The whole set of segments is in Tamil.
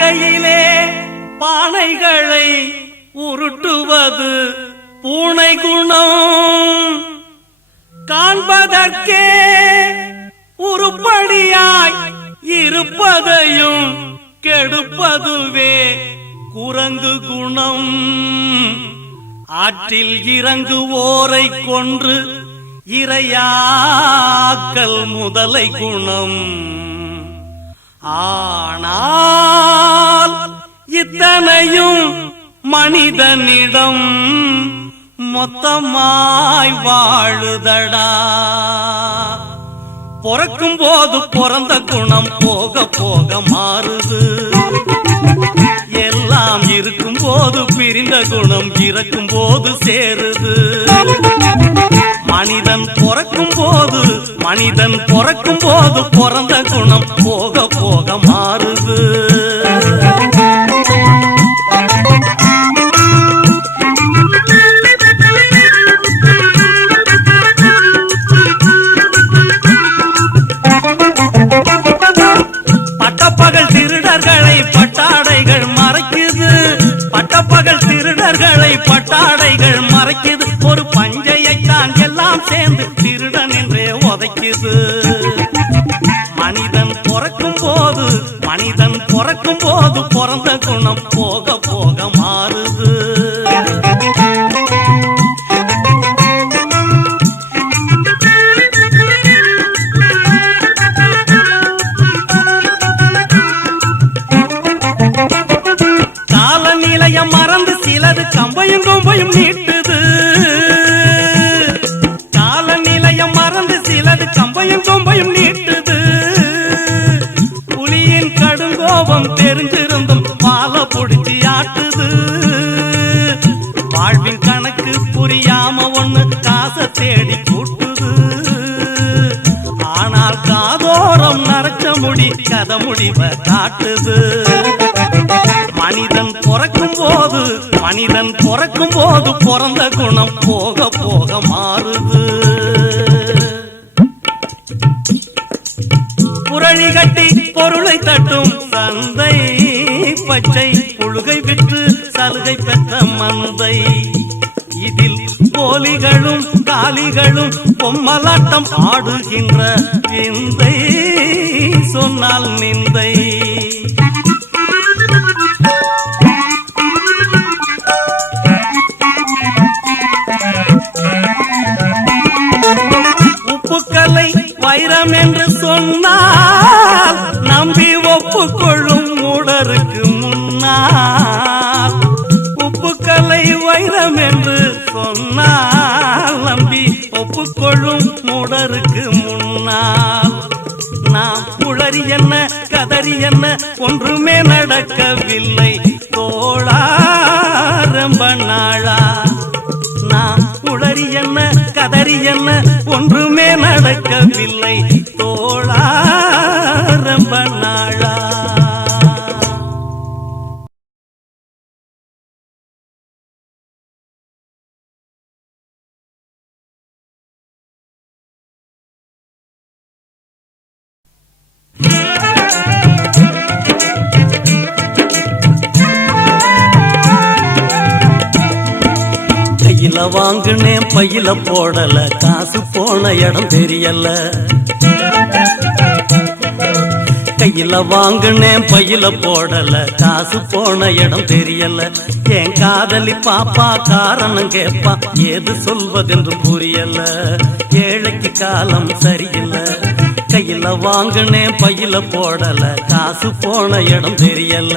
படுக்கையிலே பானைகளை உருட்டுவது பூனை குணம். காண்பதற்கே உருப்படியாய் இருப்பதையும் கெடுப்பதுவே குரங்கு குணம். ஆற்றில் இறங்குவோரை கொன்று இரையாக்கல் முதலை குணம். ஆனால் இத்தனையும் மனிதனிடம் மொத்தமாய் வாழுதடா. பிறக்கும் போது பிறந்த குணம் போக போக மாறுது. எல்லாம் இருக்கும் போது பிரிந்த குணம் இறக்கும் போது சேருது. மனிதன் பிறக்கும் போது பிறந்த குணம் போக போக மாறுது. பட்டப்பகல் திருடர்களை பட்டாடைகள் மறைக்குது. பட்டப்பகல் திருடர்களை பட்டாடைகள் மறைக்குது. ஒரு பஞ்சையைத்தான் எல்லாம் சேர்ந்து திருடன் என்றே உதைக்குது. மனிதன் பிறக்கும் போது பிறந்த குணம் போக போக மாறுது. காலநிலையம் மறந்து சிலது கம்பையும் கொம்பையும் நீட்டுது. காலநிலையம் மறந்து சிலது கம்பையும் கொம்பையும் நீட்டுது. புலியின் கடுங்கோபம் தெரிஞ்சிருந்தும் பாலை பொடிச்சு ஆட்டுது. வாழ்வின் கணக்கு புரியாம ஒண்ணு காசை தேடி கூட்டுது. ஆனால் காதோரம் நரைச்ச முடி கதை முடிவை காட்டுது. மனிதன் பிறக்கும் போது பிறந்த குணம் போக போக மாறுது. புரளி கட்டி பொருளை தட்டும் சந்தை, பச்சை புழுகை விற்று சலுகை பெற்ற மந்தை. இதில் போலிகளும் காலிகளும் பொம்மலாட்டம் ஆடுகின்ற விந்தை சொன்னால் நிந்தை. உப்புக்கலை வைரம் என்று சொன்னால் நம்பி ஒப்புக்கொள்ளும் மூடருக்கு முன்னால். உப்புக்கலை வைரம் என்று சொன்னால் நம்பி ஒப்புக்கொள்ளும் மூடருக்கு முன்னால். நாம் உளறி என்ன கதறி என்ன ஒன்றுமே நடக்கவில்லை தோழா ரொம்ப நாளா. நாம் உளறி என்ன கதறி என்ன ஒன்றுமே நடக்கவில்லை தோழா ரொம்ப நாளா. கையில வாங்குனேன் பையில போடல, காசு போன இடம் தெரியல. கையில வாங்குனேன் பையில போடல, காசு போன இடம் தெரியல. என் காதலி பாப்பா காரணம் கேப்பா, ஏது சொல்வதென்று புரியல. ஏழைக்கு காலம் சரியில்லை. கையில வாங்குனேன் பையில போடல, காசு போன இடம் தெரியல.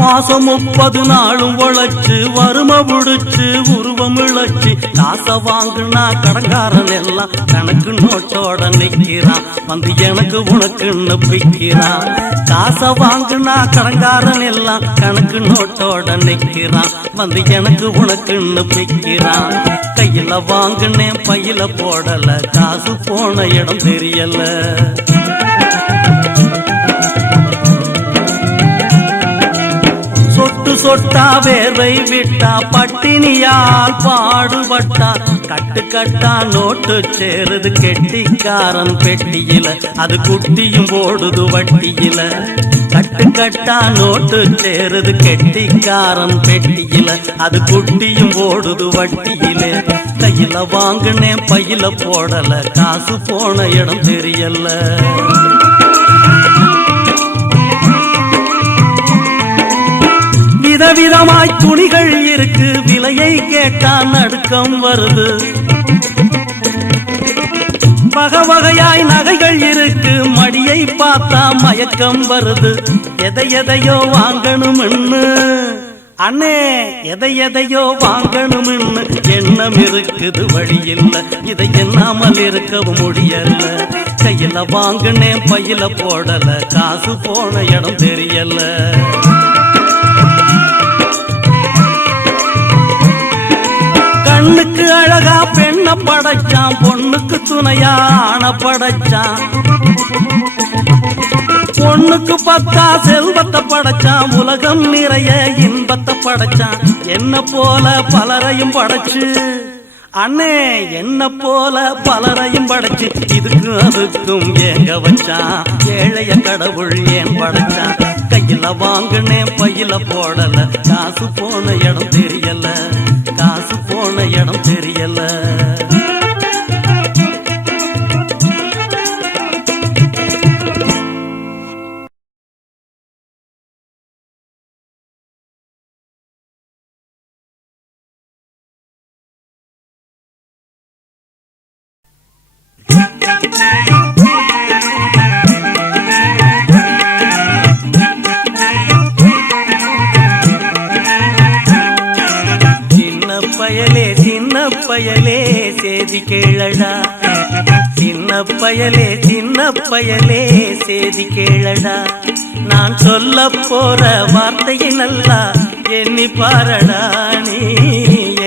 மாசம் 30 நாளும் உழைச்சு வறுமை புடிச்சு உருவம் இழைச்சு காசை வாங்குனா கடங்காரன் எல்லாம் கணக்கு நோட்டோட நிக்கிறான். வந்து எனக்கு உனக்குன்னு பிக்கிறான். காசை வாங்குனா கடங்காரன் எல்லாம் கணக்கு நோட்டோட நிக்கிறான். வந்து எனக்கு உனக்குன்னு பிக்கிறான். கையில வாங்குனேன் பையில போடல, காசு போன இடம் தெரியல. சொட்டு சொட்டா வேர்வை விட்டா பட்டினியால் பாடுபட்டா கட்டு கட்டா நோட்டு சேருது கெட்டிக்காரன் பெட்டியில அது குட்டியும் போடுது வட்டியில கட்டு கட்டா நோட்டு சேருது கெட்டிக்காரன் பெட்டியில அது குட்டியும் போடுது வட்டியில கையில வாங்கினேன் பையில போடல காசு போன இடம் தெரியல விதவிதமாய் துணிகள் இருக்கு விலையை கேட்டா நடுக்கம் வருது வகை வகையாய் நகைகள் இருக்கு மடியை பார்த்தா மயக்கம் வருது எதையோ வாங்கணும்னு அண்ணே எதையோ வாங்கணும்னு எண்ணம் இருக்குது வழி இல்ல இதை எண்ணாமல் இருக்கவும் முடியல கையில வாங்கினேன் பையில போடல காசு போன இடம் தெரியல கண்ணுக்கு அழகா பெண்ண படைச்சான் பொண்ணுக்கு துணையான படைச்சான் பொண்ணுக்கு பத்தா செல்வத்தை படைச்சான் உலகம் நிறைய இன்பத்தை படைச்சான் என்ன போல பலரையும் படைச்சு அண்ணே என்ன போல பலரையும் படைச்சு இதுக்கு அதுக்கும் ஏங்க வச்சான் ஏழைய கடவுள் ஏன் படைச்சான் கையில வாங்கினேன் பையில போடல காசு போன இடம் தெரியல காசு போன இடம் தெரியல பயலே சேதி கேளடா சின்ன பயலே சேதி கேளடா நான் சொல்ல போற வார்த்தையை நல்லா எண்ணி பாரடா நீ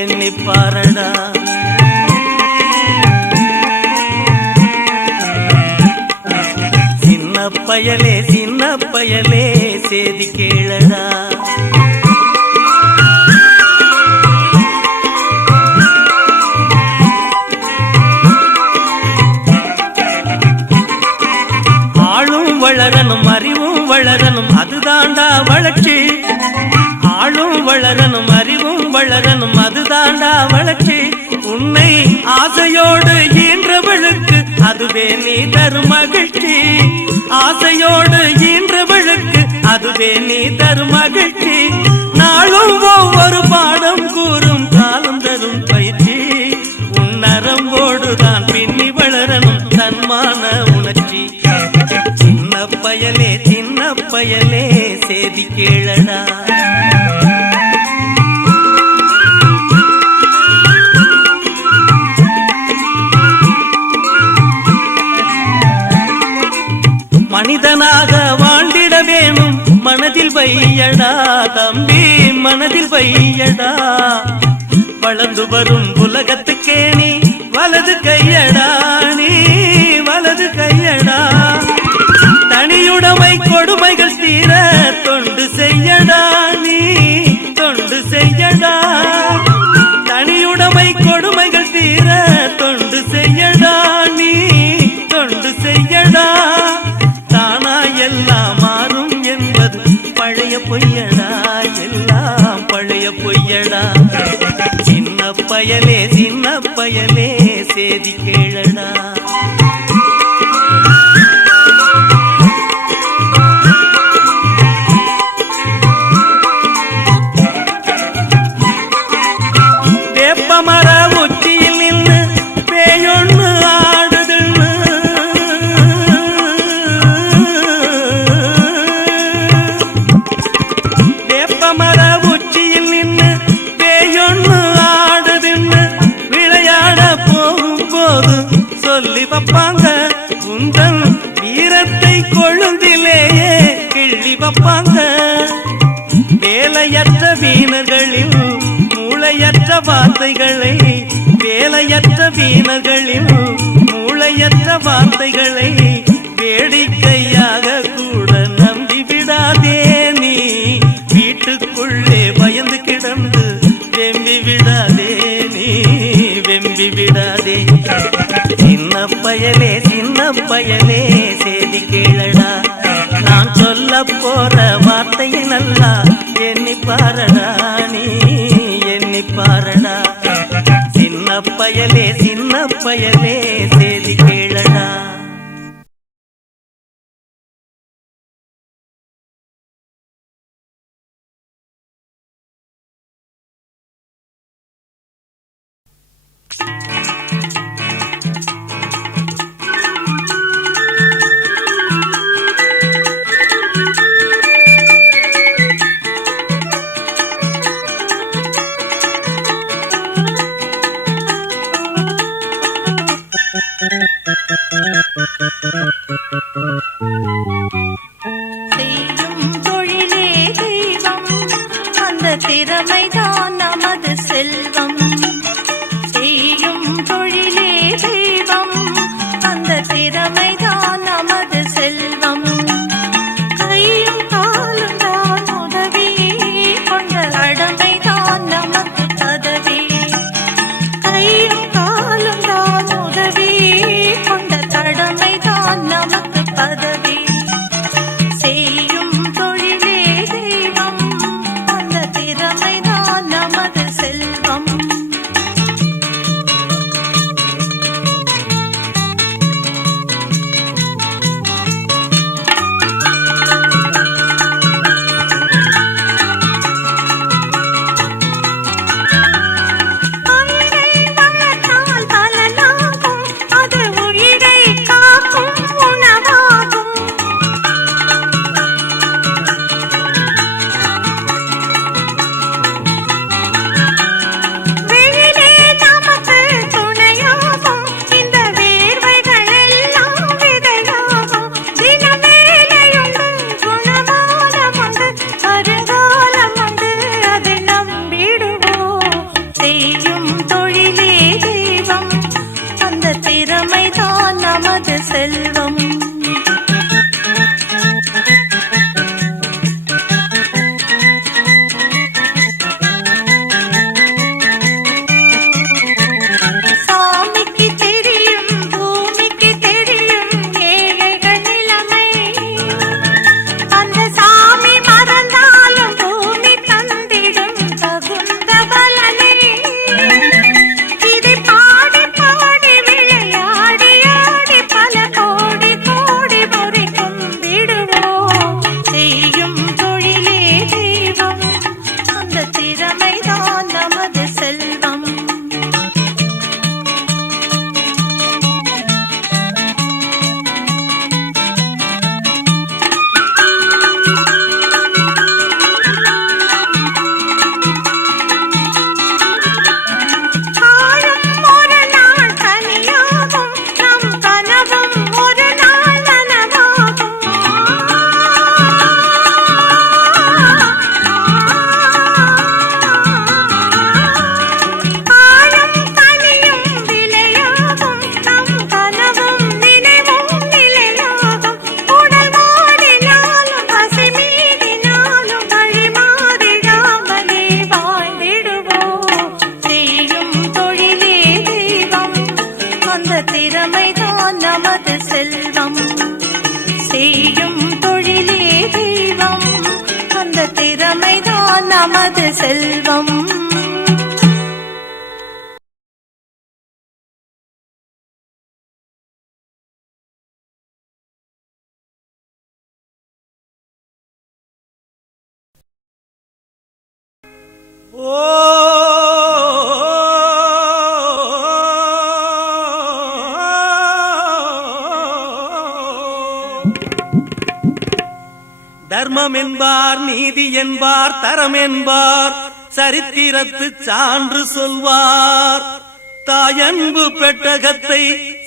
எண்ணி பாரடா சின்ன பயலே சேதி கேளடா வளரணும் அறிவும் வளரணும் அதுதாண்டா வளர்ச்சி ஆளும் வளரணும் அறிவும் வளரணும் அதுதாண்டா வளர்ச்சி உன்னை ஆசையோடு ஈன்றவளுக்கு அதுவே நீ தரும் மகிழ்ச்சி ஆசையோடு ஈன்றவளுக்கு அதுவே நீ தரும் மகிழ்ச்சி நாளும் ஒவ்வொரு பாடம் கூறும் காலம் தரும் பயிற்சி உன் நரம்போடுதான் பின்னி வளரணும் தன்மான உணர்ச்சி சின்ன பயலே சேதி கேளடா மனிதனாக வாழ்ந்திட வேணும் மனதில் வையடா தம்பி மனதில் வையடா வளர்ந்து வரும் உலகத்துக்கே நீ வலது கையடா நீ வலது கையடா தனியுடைமை கொடுமைகள் தீர தொண்டு செய்யடா நீ தொண்டு செய்யடா தனியுடைமை கொடுமைகள் தீர தொண்டு செய்யடா நீ தொண்டு செய்யடா தானா எல்லாம் மாறும் என்பது பழைய பொய்யடா எல்லாம் பழைய பொய்யடா சின்ன பயலே சேதி கேளடா சொல்லி வைப்பாங்க உந்தன் வீரத்தை கொழுந்திலேயே கிள்ளி வைப்பாங்க வேலையற்ற வீணர்களில் மூளையற்ற வார்த்தைகளை வேலையற்ற வீணர்களில் மூளையற்ற வார்த்தைகளை வேடிக்கையாக கூட நம்பிவிடாதே நீ வீட்டுக்குள்ளே வெம்பி விடாதே நீ வெம்பி விடாதே. சின்ன பயலே செய்தி கேளடா. நான் சொல்ல போற வார்த்தையை நல்லா எண்ணி பாரடா நீ எண்ணி பாரடா. சின்ன பயலே செய்தி கேளடா. செய்யும் தொழிலே தெய்வம், அந்த திறமைதான் நமது செல்வம். செய்யும் தொழிலே தெய்வம், அந்த திறமைதான் நமது செல்வம். கையும் காலும் தான் உதவி கொண்ட கடமைதான் நமக்கு பதவி. கையும் காலும் தான் உதவி கொண்ட கடமைதான் நமக்கு பதவி. செய்யும் தொழிலே தெய்வம், அந்த திறமைதான் நமது செல்வம். திறமைதான் நமது செல்வம். சாமிக்கு தெரியும் பூமிக்கு தெரியும் ஏழைகள் நிலைமை. அந்த சாமி மறந்தாலும் பூமி தந்திடும் தகுந்த பலனை. இதை பாடி பாடி விளையாடி ஆடி பல கோடி கோடி முறை கும்பிடுவோம். செய்யும் தொழிலே தெய்வம், அந்த திறமைதான் நமது செல்வம். காலம் ஒரு நாள் தனியாகும், நம் கனவும் ஒரு நாள் நனவாகும். காலம் தனியும் விலையாகும், நம் கனவும் நினைவும் நிலையாகும். உடல் வாடினாலும் பசி மீறினாலும் வழி மாறிடாமலே வாழ்ந்திடுவோம். செய்யும் தொழிலே தெய்வம், அந்த திறமைதான் நமது செல்வம். செய்யும் தொழிலே தெய்வம், அந்த திறமைதான் நமது செல்வம். ஓ தர்மம் என்பார், நீதி என்பார், தரம் என்பார், சரித்திரத்து சான்று சொல்வார். தாயன்பு பெட்டகத்தை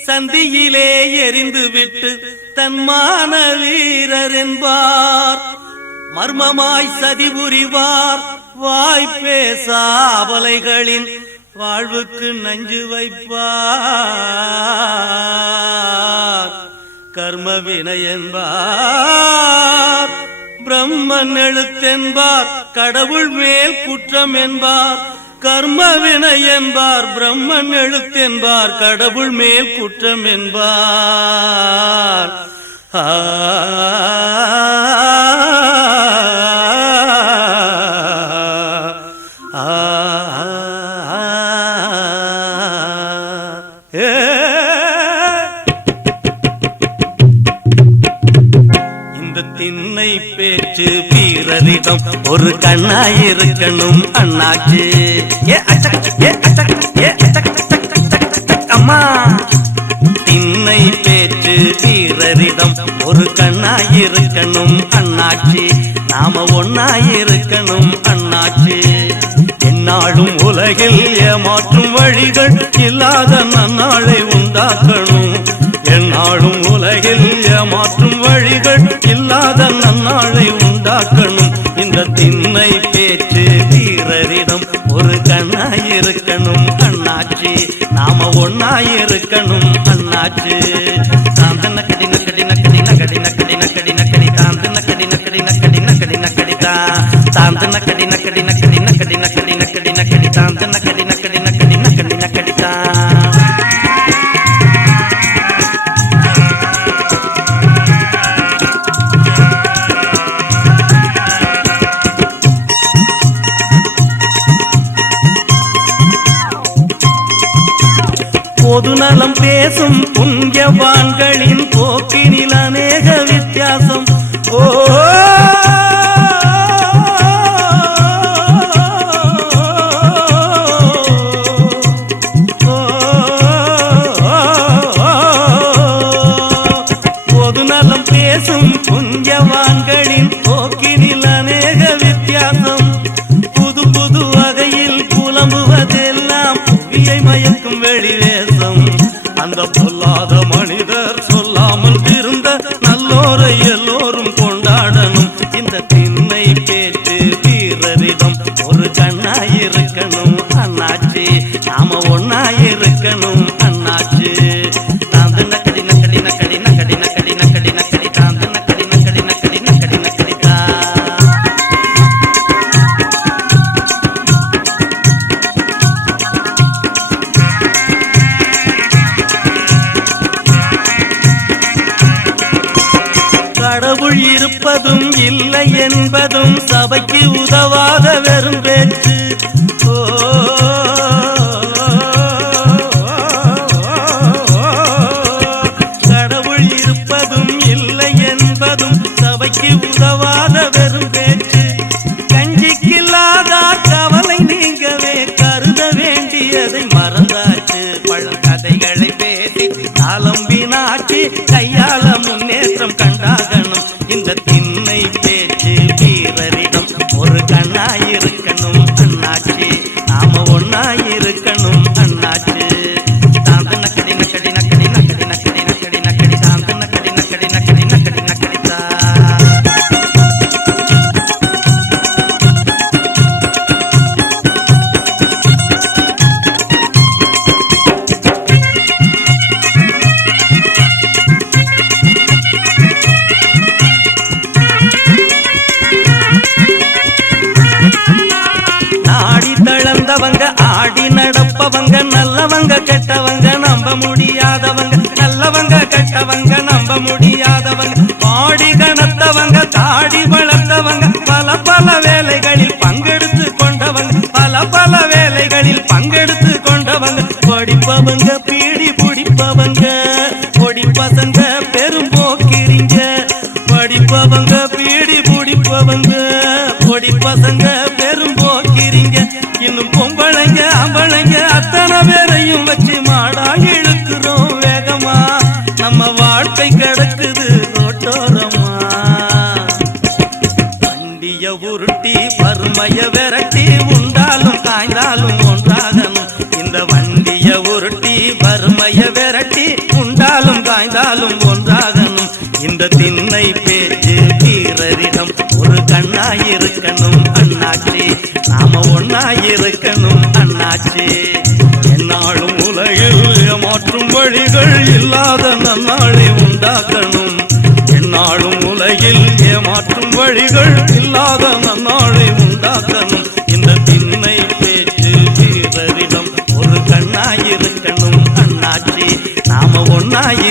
சந்தியிலே எறிந்துவிட்டு தன்மான வீரர் என்பார். மர்மமாய் சதி புரிவார், வாய் பேசா அபலைகளின் வாழ்வுக்கு நஞ்சு வைப்பார். கர்ம வினை என்பார், பிரம்மன் எழுத்தென்பார், கடவுள் மேல் குற்றம் என்பார், கர்ம வினை என்பார், பிரம்மன் எழுத்தென்பார், கடவுள் மேல் குற்றம் என்பார். இந்த திண்ணை பேச்சு வீரரிடம் ஒரு கண்ணாயிருக்கணும் அண்ணாச்சு. அம்மா திண்ணை பேச்சு வீரரிடம் ஒரு கண்ணாயிருக்கணும் அண்ணாச்சி. நாம ஒன்னாயிருக்கணும் அண்ணாச்சி. என்னாலும் உலகில் ஏமாற்றும் வழிகள் இல்லாத நன்னாளை உண்டாக்கணும். என்னாலும் உலகில் ஏமாற்றும் வழிகள் இல்லாத நன்னாளை உண்டாக்கணும். இந்த திண்ணை பேச்சு வீரரிடம் ஒரு கண்ணாயிருக்கணும் அண்ணாச்சி. நாம ஒன்னாயிருக்கணும் அண்ணாச்சி. தாந்தன கடி நக்கடி நக்கடி நக்கடி நக்கடி நக்கடி நக்கடி தாந்தன கடி நக்கடி நக்கடி நக்கடி நக்கடி தாந்தன கடி நக்கடி நக்கடி நக்கடி நக்கடி நக்கடி நக்கடி தாந்தன கடி நக்கடி நக்கடி நக்கடி நக்கடி பொதுநலம் பேசும் புண்ணியவான்களின் போக்கினில் அநேக வித்தியாசம். பொதுநலம் பேசும் புண்ணியவான்களின் போக்கினில் அநேக வித்தியாசம். புது புது வகையில் புலம்புவதெல்லாம் புவியை மயக்கும் வெளிவேசம். அந்த பொல்லாத மனிதர் சொல்லாமல் இருந்த நல்லோரை எல்லோரும் கொண்டாடணும். இந்த திண்ணை பேச்சு வீரரிடம் ஒரு கண்ணாயிருக்கணும் அண்ணாச்சி. நாம ஒன்னாயிருக்கணும் அண்ணாச்சி. தாந்த நக்கடி நக்கடி நக்கடி நக்கடி நக்கடி நக்கடி நக்கடி தாந்த நக்கடி நக்கடி நக்கடி நக்கடி நக்கடி கடவுள் இருப்பதும் இல்லை என்பதும் சபைக்கு உதவாத வெறும் பேச்சு. கடவுள் இருப்பதும் இல்லை என்பதும் சபைக்கு உதவாத வெறும் பேச்சு. கஞ்சிக்கில்லாத கவலை நீங்கவே கருத வேண்டியதை மறந்தாச்சு. பழங்கதைகளை பேசி காலம் வீணாக்கி கையாள முன்னேற்றம் கண்டாகணும். இந்த திண்ணை பேச்சு வீரரிடம் ஒரு கண்ணாயிருக்கணும் அண்ணாச்சி. நாம ஒன்னாயிருக்கணும் அண்ணாச்சி. தாந்த நக்கடி நக்கடி நக்கடி நக்கடி நக்கடி நக்கடி நக்கடி தாந்த நக்கடி நக்கடி நக்கடி நக்கடி நக்கடி ஆடி நடப்பவங்க நல்லவங்க கெட்டவங்க நம்ப முடியாதவங்க. நல்லவங்க கெட்டவங்க நம்ப முடியாதவங்க. பாடி கணத்தவங்க தாடி வளர்த்தவங்க. பல பல வேலைகளில் பங்கெடுத்து கொண்டவங்க. பல பல வேலைகளில் பங்கெடுத்து கொண்டவங்க. படிப்பவங்க பீடி பிடிப்பவங்க. பொடி பசங்க பெரும் போக்கிரிங்க. படிப்பவங்க பீடி பிடிப்பவங்க. பொடி பசங்க பெரும் போக்கிரிங்க. இன்னும் பொம்பளைங்க அம்பளைங்க அத்தனை பேரையும் வச்சு மாடா இழுக்கிறோம் வேகமா. நம்ம வாழ்க்கை கிடக்குது ரோட்டோரமா. வண்டிய உருட்டி வறுமைய விரட்டி உண்டாலும் காய்ந்தாலும் ஒன்றாகணும். இந்த வண்டிய உருட்டி வறுமைய விரட்டி உண்டாலும் காய்ந்தாலும் ஒன்றாகணும். இந்த திண்ணை பேச்சு வீரரிடம் ஒரு கண்ணாயிருக்கணும் அண்ணாச்சி. நாம ஒன்னாயிருக்கணும் அண்ணாச்சி. என்னாலும் உலகில் ஏமாற்றும் வழிகள் இல்லாத நன்னாளை உண்டாக்கணும். என்னாலும் உலகில் ஏமாற்றும் வழிகள் இல்லாத நன்னாளை உண்டாக்கணும். இந்த திண்ணை பேச்சு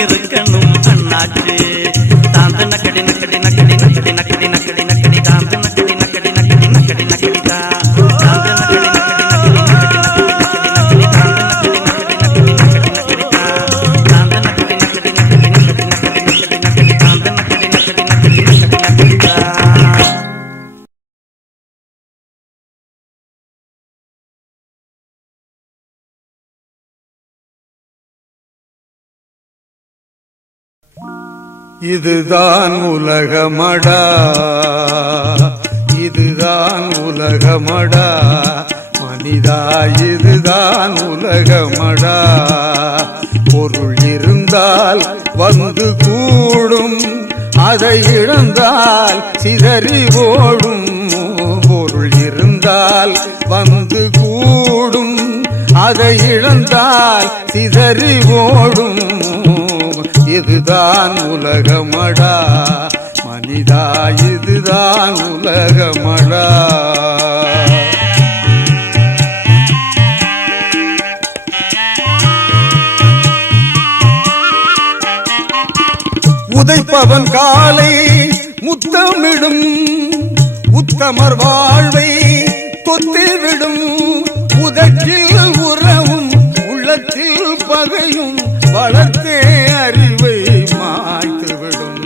இருக்கணும் அண்ணாச்சு. தாந்த நக்கடி நக்கடி நக்கடி நக்கடி நக்கடி நக்கடி நக்கடி தாந்த நக்கடி நக்கடி நக்கடி நக்கடி நக்கடி தாந்த நக்கடி நக்கடி நக்கடி நக்கடி நக்கடி நக்கடி தாந்த நக்கடி நக்கடி நக்கடி நக்கடி நக்கடி தாந்த நக்கடி நக்கடி நக்கடி நக்கடி நக்கடி நக்கடி தாந்த நக்கடி நக்கடி நக்கடி நக்கடி நக்கடி. இதுதான் உலகமடா, இதுதான் உலகமடா மனிதா, இதுதான் உலகமடா. பொருள் இருந்தால் வந்து கூடும், அதை இழந்தால் சிதறி ஓடும். பொருள் இருந்தால் வந்து கூடும், அதை இழந்தால் சிதறி ஓடும். இதுதான் உலகமடா மனிதா, இதுதான் உலகமடா. உதைப்பவன் காலை முத்தமிடும், உத்தமர் வாழ்வை கொத்திவிடும். உதட்டில் உறவும் உள்ளத்தில் பகையும் வளர்த்தே அறிவை மாய்த்துவிடும்.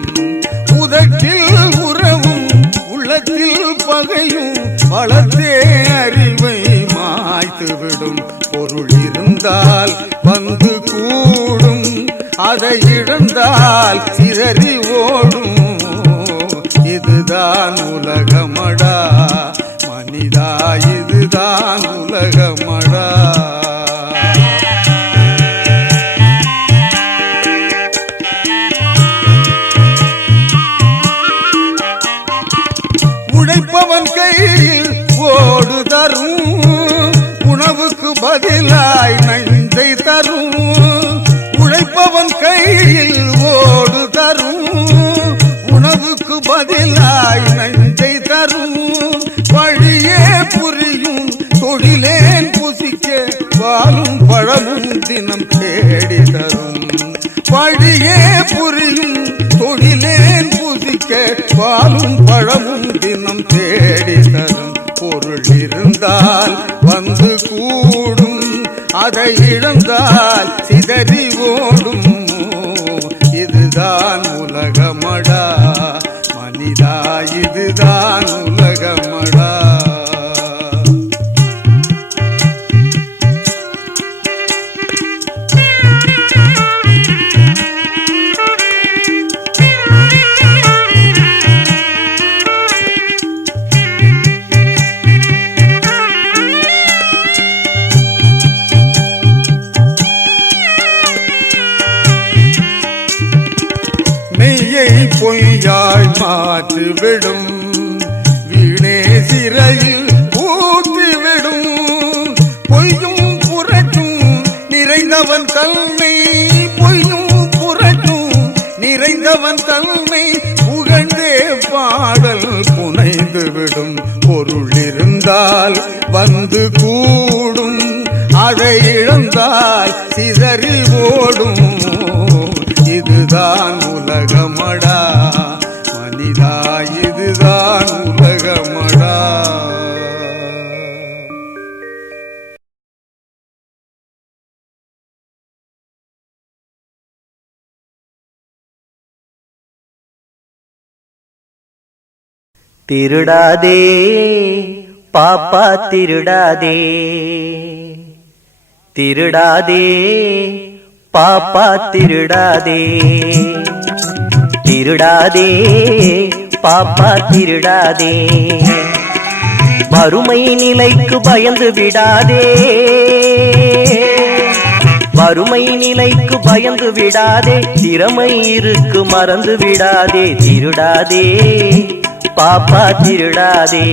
உதட்டில் உறவும் உள்ளத்தில் பகையும் வளர்த்தே அறிவை மாய்த்துவிடும். பொருள் இருந்தால் வந்து கூடும், அதை இழந்தால் சிதறி ஓடும். இதுதான் உலகமடா மனிதா, இதுதான் உலகமடா. உழைப்பவன் கையில் ஓடு தரும், உணவுக்கு பதிலாய் நஞ்சை தரும். உழைப்பவன் கையில் ஓடு தரும், உணவுக்கு பதிலாய் நஞ்சை தரும். வழியே புரியும் தொழிலேன் புசிக்க பாலும் பழமும் தினம் தேடி தரும். வழியே புரியும் தொழிலேன் புசிக்க பாலும் பழமும் தினம் தேடி தரும். பொருள் இருந்தால் வந்து கூடும், அதை இழந்தால் சிதறி ஓடும். இதுதான் உலகமடா மனிதா, இதுதான் உலகமடா. மெய்யை பொய்யாய் மாற்றிவிடும், வீணே சிறையில் ஊற்றிவிடும். பொய்யும் புரட்டும் நிறைந்தவன் தன்மை, பொய்யும் புரட்டும் நிறைந்தவன் தன்மை புகழ்ந்தே பாடல் புனைந்துவிடும். பொருள் இருந்தால் வந்து கூடும், அதை இழந்தால் சிதறி ஓடும். இதுதான் உலகமடா மனிதா, இதுதான் உலகமடா. திருடாதே பாப்பா திருடாதே, திருடாதே பாப்பா திருடாதே, திருடாதே பாப்பா திருடாதே. வறுமை நிலைக்கு பயந்து விடாதே, வறுமை நிலைக்கு பயந்து விடாதே. திறமை இருக்கு மறந்து விடாதே, திருடாதே பாப்பா திருடாதே.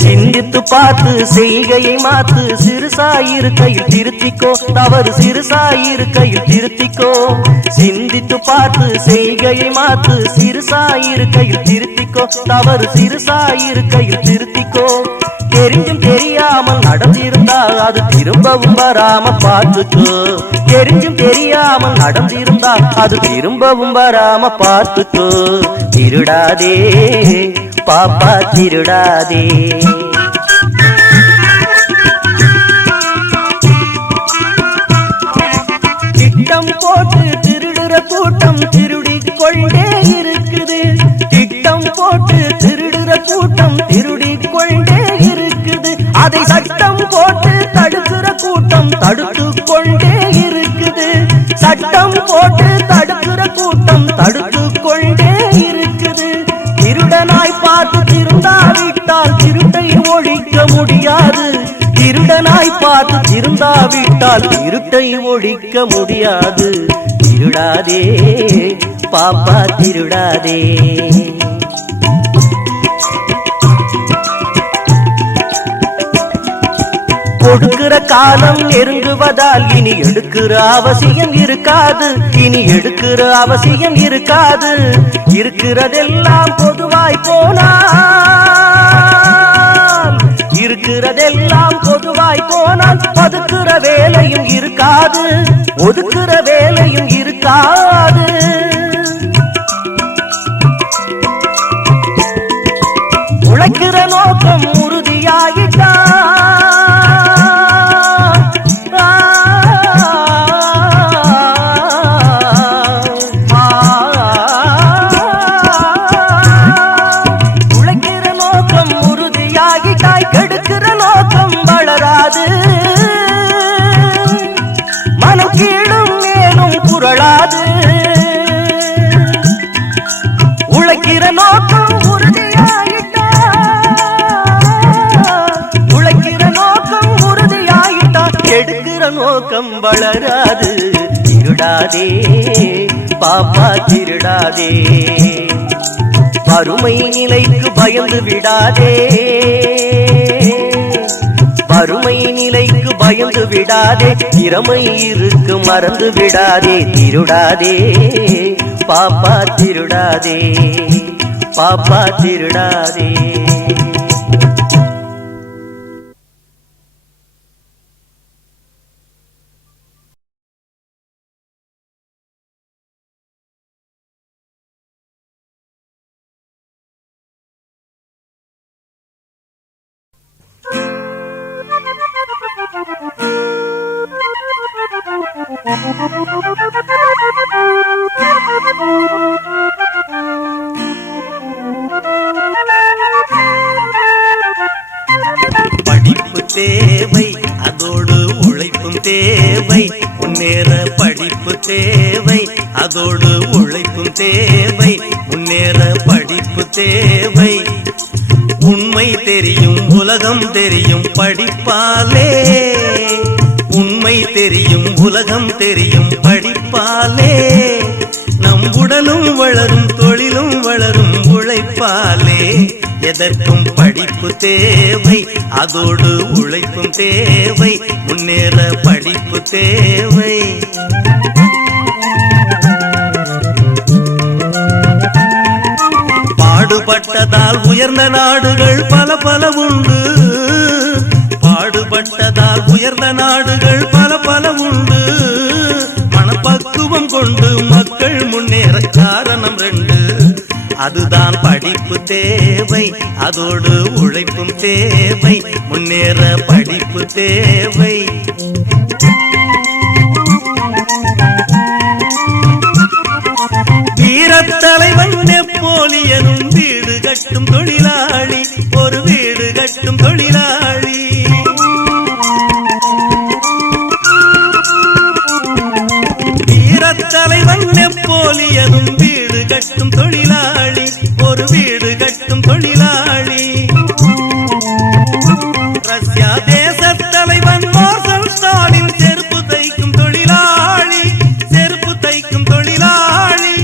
சிந்தித்து பார்த்து செய்கையை மாத்து, சிறுசாயிருக்கையில் திருத்திக்கோ, தவறு சிறுசாயிருக்கையில் திருத்திக்கோ. சிந்தித்து பார்த்து செய்கையை மாத்து, சிறுசாயிருக்கையில் திருத்திக்கோ, தவறு சிறுசாயிருக்கையில் திருத்திக்கோ. தெரிஞ்சும் தெரியாமல் நடந்திருந்தா அது திரும்பவும் வராம பார்த்துக்கோ. தெரிஞ்சும் தெரியாமல் நடந்திருந்தா அது திரும்பவும் வராம பார்த்துக்கோ. திருடாதே பாப்பா திருடாதே. திட்டம் போட்டு திருடுற கூட்டம் திருடிக் கொண்டே இருக்குது. திட்டம் போட்டு திருடுற கூட்டம் திருடிக் கொண்டே இருக்குது. அதை சட்டம் போட்டு தடுக்கிற கூட்டம் தடுத்து கொண்டே இருக்குது. சட்டம் போட்டு தடுக்கிற கூட்டம் தடுத்து கொண்டே இருக்குது. திருடனாய் பார்த்து திருந்தாவிட்டால் திருட்டை ஒழிக்க முடியாது. திருடனாய் பார்த்து திருந்தாவிட்டால் இருட்டை ஒழிக்க முடியாது. திருடாதே பாப்பா திருடாதே. கொடுக்கிற காலம் நெருங்குவதால் இனி எடுக்கிற அவசியம் இருக்காது. இனி எடுக்கிற அவசியம் இருக்காது. இருக்கிறதெல்லாம் பொதுவாய் போனால், இருக்கிறதெல்லாம் பொதுவாய் போனால் ஒதுக்குற வேலையும் இருக்காது. ஒதுக்குற வேலையும் இருக்காது. உழைக்கிற நோக்கம் உறுதியாகிட்டா கெடுக்கிற நோக்கம் வளராது. மனம் கீழும் மேலும் புரளாது. உழைக்கிற நோக்கம் உறுதியாயிட்டா, உழைக்கிற நோக்கம் உறுதியாயிட்டா கெடுக்கிற நோக்கம் வளராது. திருடாதே பாப்பா திருடாதே. வறுமை நிலைக்கு பயந்து விடாதே. வறுமை நிலைக்கு பயந்து விடாதே. திறமை இருக்கு மறந்து விடாதே. திருடாதே பாப்பா திருடாதே. பாப்பா திருடாதே. படிப்பு தேவை, அதோடு உழைப்பும் தேவை. முன்னேற படிப்பு தேவை, அதோடு உழைப்பும் தேவை. முன்னேற படிப்பு தேவை. உண்மை தெரியும் உலகம் தெரியும் படிப்பாலே. உண்மை தெரியும் உலகம் தெரியும் படிப்பாலே. நம் உடலும் வளரும் தொழிலும் வளரும் உழைப்பாலே. எதற்கும் படிப்பு தேவை, அதோடு உழைப்பும் தேவை. முன்னேற படிப்பு தேவை. பாடுபட்டதால் உயர்ந்த நாடுகள் பல பல உண்டு. பாடுபட்டதால் உயர்ந்த நாடுகள் பல பல உண்டு. மனப்பக்குவம் கொண்டு மக்கள் முன்னேற காரணம் 2. அதுதான் படிப்பு தேவை, அதோடு உழைப்பும் தேவை. முன்னேற படிப்பு தேவை. வீரத்தலைவன் நெப்போலியனும் வீடு கட்டும் தொழிலாளி. ஒரு வீடு கட்டும் தொழிலாளி. வீரத்தலைவன் நெப்போலியனும் வீடு கட்டும் தொழிலாளி. ஒரு வீடு கட்டும் தொழிலாளி. ரஷ்யா தேச தலைவன் மார்ஷல் ஸ்டாலின் செருப்பு தைக்கும் தொழிலாளி. செருப்பு தைக்கும் தொழிலாளி.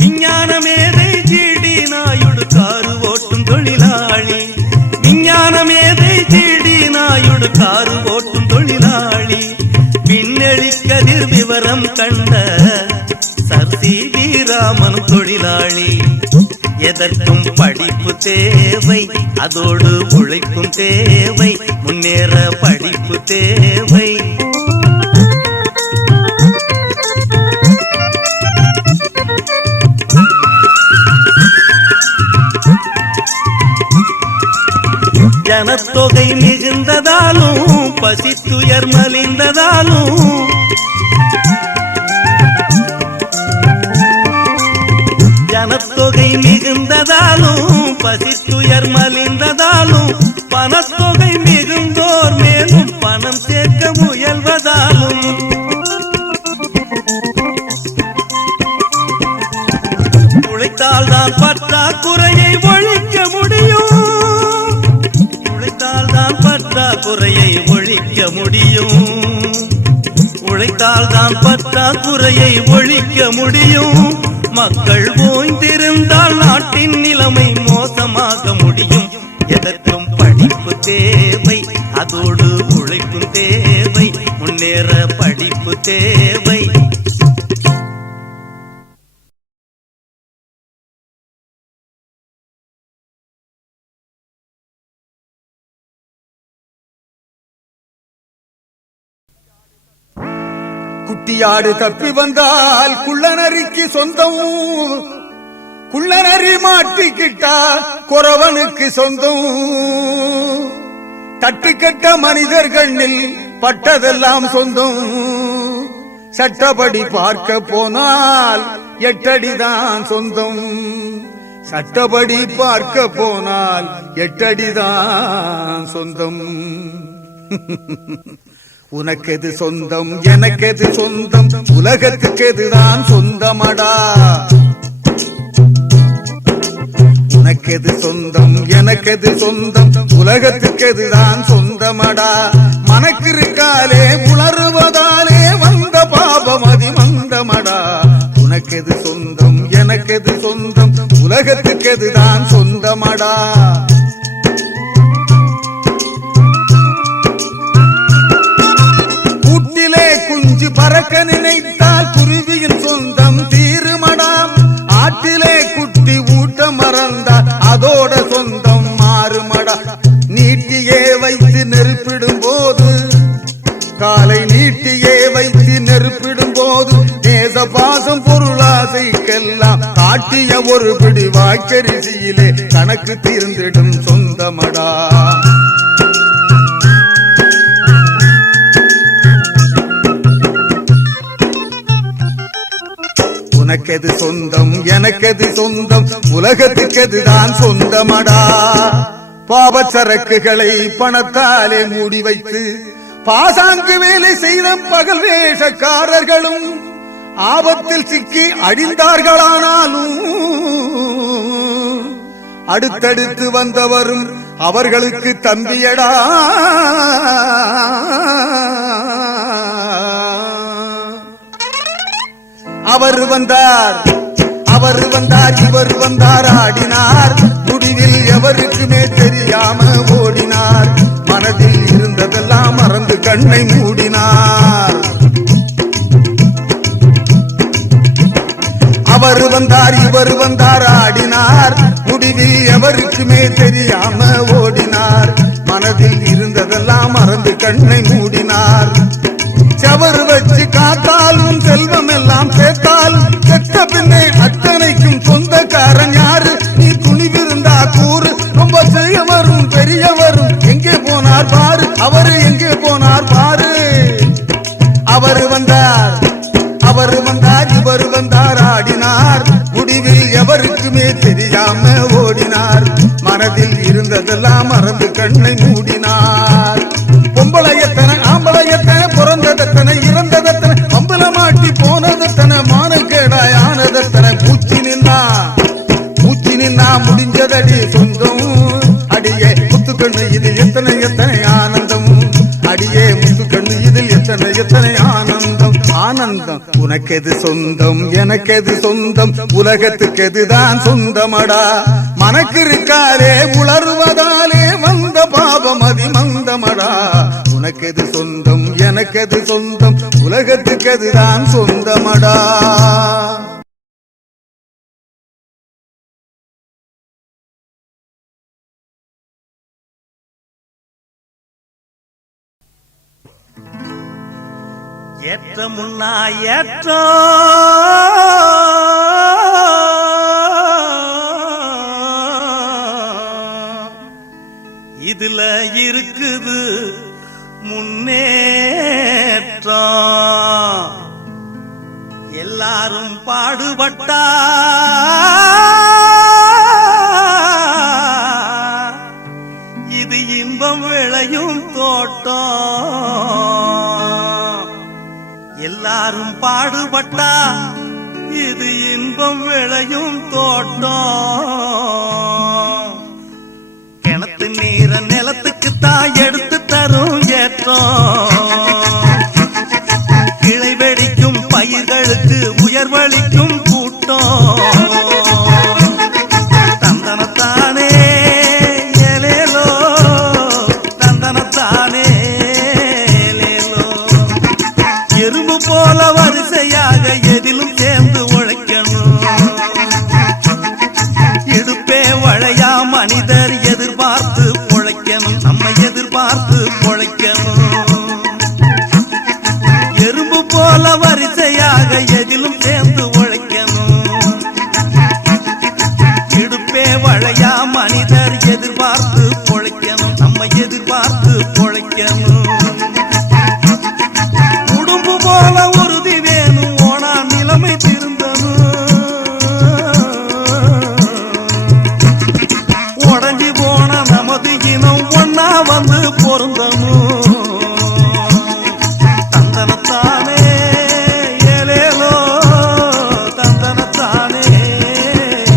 விஞ்ஞான மேதை ஜிடி நாயுடு காரு ஓட்டும் தொழிலாளி. விஞ்ஞான மேதை ஜிடி நாயுடு காரு ஓட்டும் தொழிலாளி. விண்ணெளி கதிர் விவரம் கண்ட சர் சி வி ராமன் தொழிலாளி. எதற்கும் படிப்பு தேவை, அதோடு உழைப்பும் தேவை, முன்னேற படிப்பு தேவை. ஜனத்தொகை மிகுந்ததாலும் பசித்துயர் மலிந்ததாலும் ஜனத்தொகை மிகுந்ததாலும் பசித்துயர் மலிந்ததாலும் பணத்தொகை மிகுந்தோர் மேலும் பணம் சேர்க்க முயல்வதாலும் உழைத்தால்தான் பற்றாக்குறையை ஒழிக்க முடியும். உழைத்தால்தான் பற்றாக்குறையை ஒழிக்க முடியும். உழைத்தால்தான் பற்றாக்குறையை ஒழிக்க முடியும். மக்கள் ஓய்ந்திருந்தால் நாட்டின் நிலைமை மோசமாக முடியும். எதற்கும் படிப்பு தேவை, அதோடு உழைப்பும் தேவை, முன்னேற படிப்பு தேவை. குட்டியாடு தப்பி வந்தால் குள்ளநரிக்கு சொந்தம், குள்ளநரி மாட்டிக்கிட்டா குறவனுக்கு சொந்தம். தட்டுக்கட்ட மனிதர்களில் பட்டதெல்லாம் சொந்தம். சட்டப்படி பார்க்க போனால் 8 அடிதான் சொந்தம். சட்டப்படி பார்க்க போனால் 8 அடிதான் சொந்தம். உனக்கெது சொந்தம் எனக்கெது சொந்தம், உலகத்துக்கு எதுதான் சொந்தமடா. உனக்கெது சொந்தம் எனக்கெது சொந்தம், உலகத்துக்கு எதுதான் சொந்தமடா. மனக்கிருக்காலே உணர்வதாலே வந்த பாபம் அதி மந்தமடா. உனக்கெது சொந்தம் எனக்கெது சொந்தம், உலகத்துக்கு எதுதான் சொந்தமடா. குஞ்சு பறக்க நினைத்தால் குருவியின் சொந்தம் தீருமடாம். ஆட்டிலே குட்டி ஊட்ட மறந்தால் அதோட சொந்தம் மாறுமடா. நீட்டியே வைத்து நெருப்பிடும் போது, காலை நீட்டியே வைத்து நெருப்பிடும் போது, நேச பாசம் பொருளாசைக்கெல்லாம் காட்டிய ஒரு பிடி வாய்க்கரிசியிலே கணக்கு தீர்ந்திடும் சொந்தமடா. உனக்கெது சொந்தம் எனக்கெது சொந்தம், உலகத்துக்கு எதுதான் சொந்தமடா. பாவச்சரக்குகளை பணத்தாலே மூடி வைத்து பாசாங்கு வேலை செய்த பகல் வேஷக்காரர்களும் ஆபத்தில் சிக்கி அழிந்தார்களானாலும் அடுத்தடுத்து வந்தவரும் அவர்களுக்கு தம்பியடா. அவர் வந்தார் இவர் வந்தார் ஆடினார். முடிவில் எவருக்குமே தெரியாம ஓடினார். மனதில் இருந்ததெல்லாம் மறந்து கண்ணை மூடினார். அவர் வந்தார் இவர் வந்தார் ஆடினார். முடிவில் எவருக்குமே தெரியாம ஓடினார். மனதில் இருந்ததெல்லாம் மறந்து கண்ணை மூடினார். செவர் வச்சு காத்தாலும் செல்வம் எல்லாம் சேர்த்தாலும் செத்த பின்னே அத்தனைக்கும் சொந்தக்காரன் யாரு? நீ துணிவிருந்தா கூறு. ரொம்ப செய்யவரும் பெரியவரும் எங்கே போனார் பாரு, அவரு எங்கே போனார் பாரு. அவர் வந்தார் இவர் வந்தார் ஆடினார். முடிவில் எவருக்குமே தெரியாம ஓடினார். மனதில் இருந்ததெல்லாம் மறந்து கண்ணை மூடினார். பொம்பளையத்தனை ஆம்பளையத்தனை, பிறந்ததத்தனை இறந்ததத்தனை, பம்புல மாட்டி போனதத்தனை, மானக்கேடாய் ஆனதத்தனை, மூச்சு நின்னா முடிஞ்சதடி சொந்தம். அடியே முத்துக்கண்ணு இதில் எத்தனை எத்தனை ஆனந்தம். அடியே முத்துக்கண்ணு இதில் எத்தனை எத்தனை ஆனந்தம். ஆனந்தம் உனக்கெது சொந்தம் எனக்கெது சொந்தம், உலகத்துக்கு எதுதான் சொந்தமடா. மனக்கிருக்காலே உளறுவதாலே வந்த பாபம் அதி மந்தமடா. உனக்கெது சொந்தம் எனக்கெது சொந்தம், உலகத்துக்கு எதுதான் சொந்தமடா. ஏற்ற முன்னா ஏற்ற இதுல இருக்குது முன்னேற்றம் எல்லாரும் பாடுபட்டா இது இன்பம் விளையும் தோட்டம் எல்லாரும் பாடுபட்டா இது இன்பம் விளையும் தோட்டம் கிணத்து நீர நிலத்துக்கு தான் எடுத்து தரும் ஏற்றம் கிளை வெடிக்கும் பயிர்களுக்கு உயர்வளிக்கும் கூட்டம் தந்தனத்தானே ஏலேலோ தந்தனத்தானே ஏலேலோ எறும்பு போல வரிசையாக எதிலும் சேர்ந்து உழைக்கணும் இடுப்பே வளையா மனிதர் எதிர்பார்த்து பொழைக்கணும் நம்ம எதிர்பார்த்து பொழைக்கணும் எறும்பு போல வரிசையாக எதிலும் சேர்ந்து உழைக்கணும் இடுப்பே வளையா மனிதர் எதிர்பார்த்து பொழைக்கணும் நம்ம எதிர்பார்த்து பொழைக்கணும் உடும்பு போல உறுதி வேணும் ஓனா நிலைமை திருந்தணும் உடஞ்சி போன நமது இனம் ஒன்னா வந்து பொருந்தணும் தந்தனத்தானே ஏலேலோ தந்தனத்தானே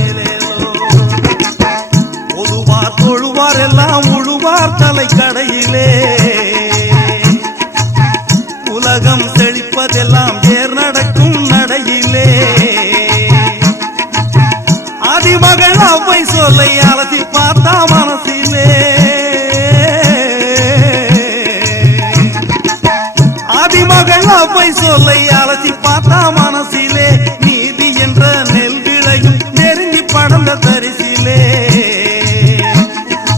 ஏலேலோ பொதுவார் தொழுவார் எல்லாம் உழுவார் தலை கடையிலே உலகம் செழிப்பதெல்லாம் ஏர் நடக்கும் நடையிலே ஆதிமகள் அவ்வை சொல்லை அலசி பார்த்தா மனசிலே ஆதிமகள் அவ்வை சொல்லை அலசி பார்த்தா மனசிலே நீதி என்ற நெல் விளையும் நெருங்கி படந்த தரிசிலே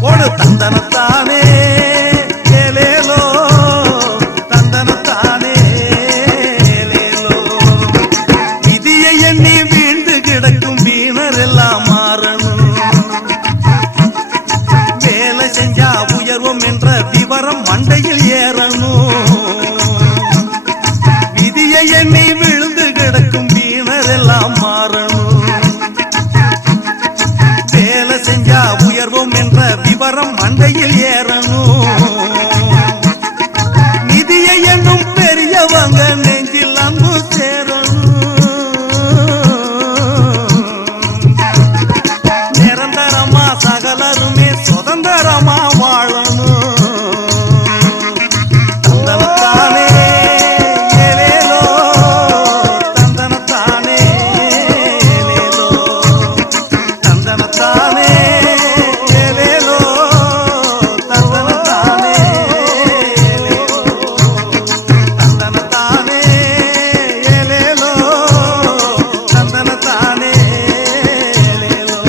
ஒரு தந்தனத்தானே ஏலேலோ தந்தனத்தானே ஏலேலோ விதியை எண்ணி வீழ்ந்து கிடக்கும் வீணர் எல்லாம் மாறணும் வேலை செஞ்சா உயர்வோம் என்ற விவரம் மண்டையில் ஏறணும் விதியை எண்ணி விழுந்து கிடக்கும் வீணர் எல்லாம் மாறணும் வேலை செஞ்சா உயர்வோம் என்ற விவரம் மண்டையில் ஏறணும் நிதியை என்னும் பெரியவங்க நெஞ்சில் அன்பு சேரணும் நிரந்தரமா சகலருமே சுதந்திரமா வாழணும் தந்தனத்தானே ஏலேலோ தந்தனத்தானே ஏலேலோ தந்தனத்தானே ஏலேலோ தந்தனத்தானே ஏலேலோ தந்தனத்தானே ஏலேலோ தந்தனத்தானே ஏலேலோ.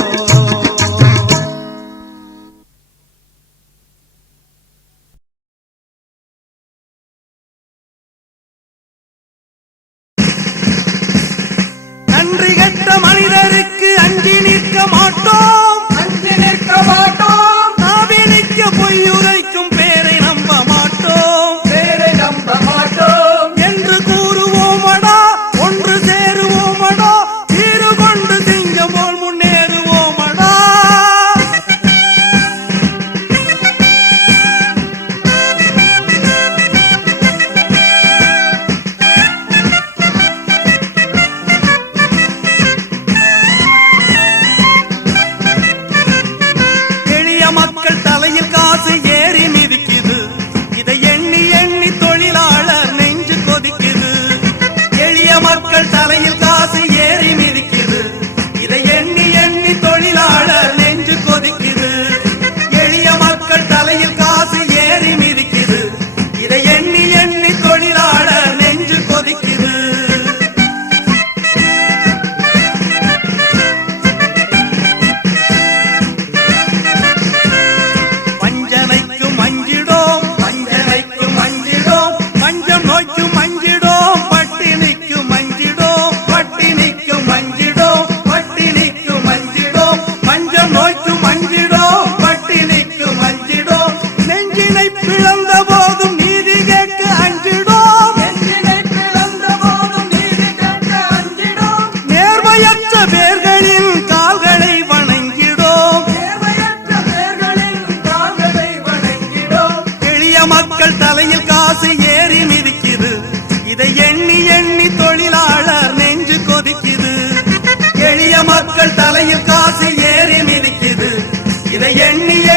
எண்ணிய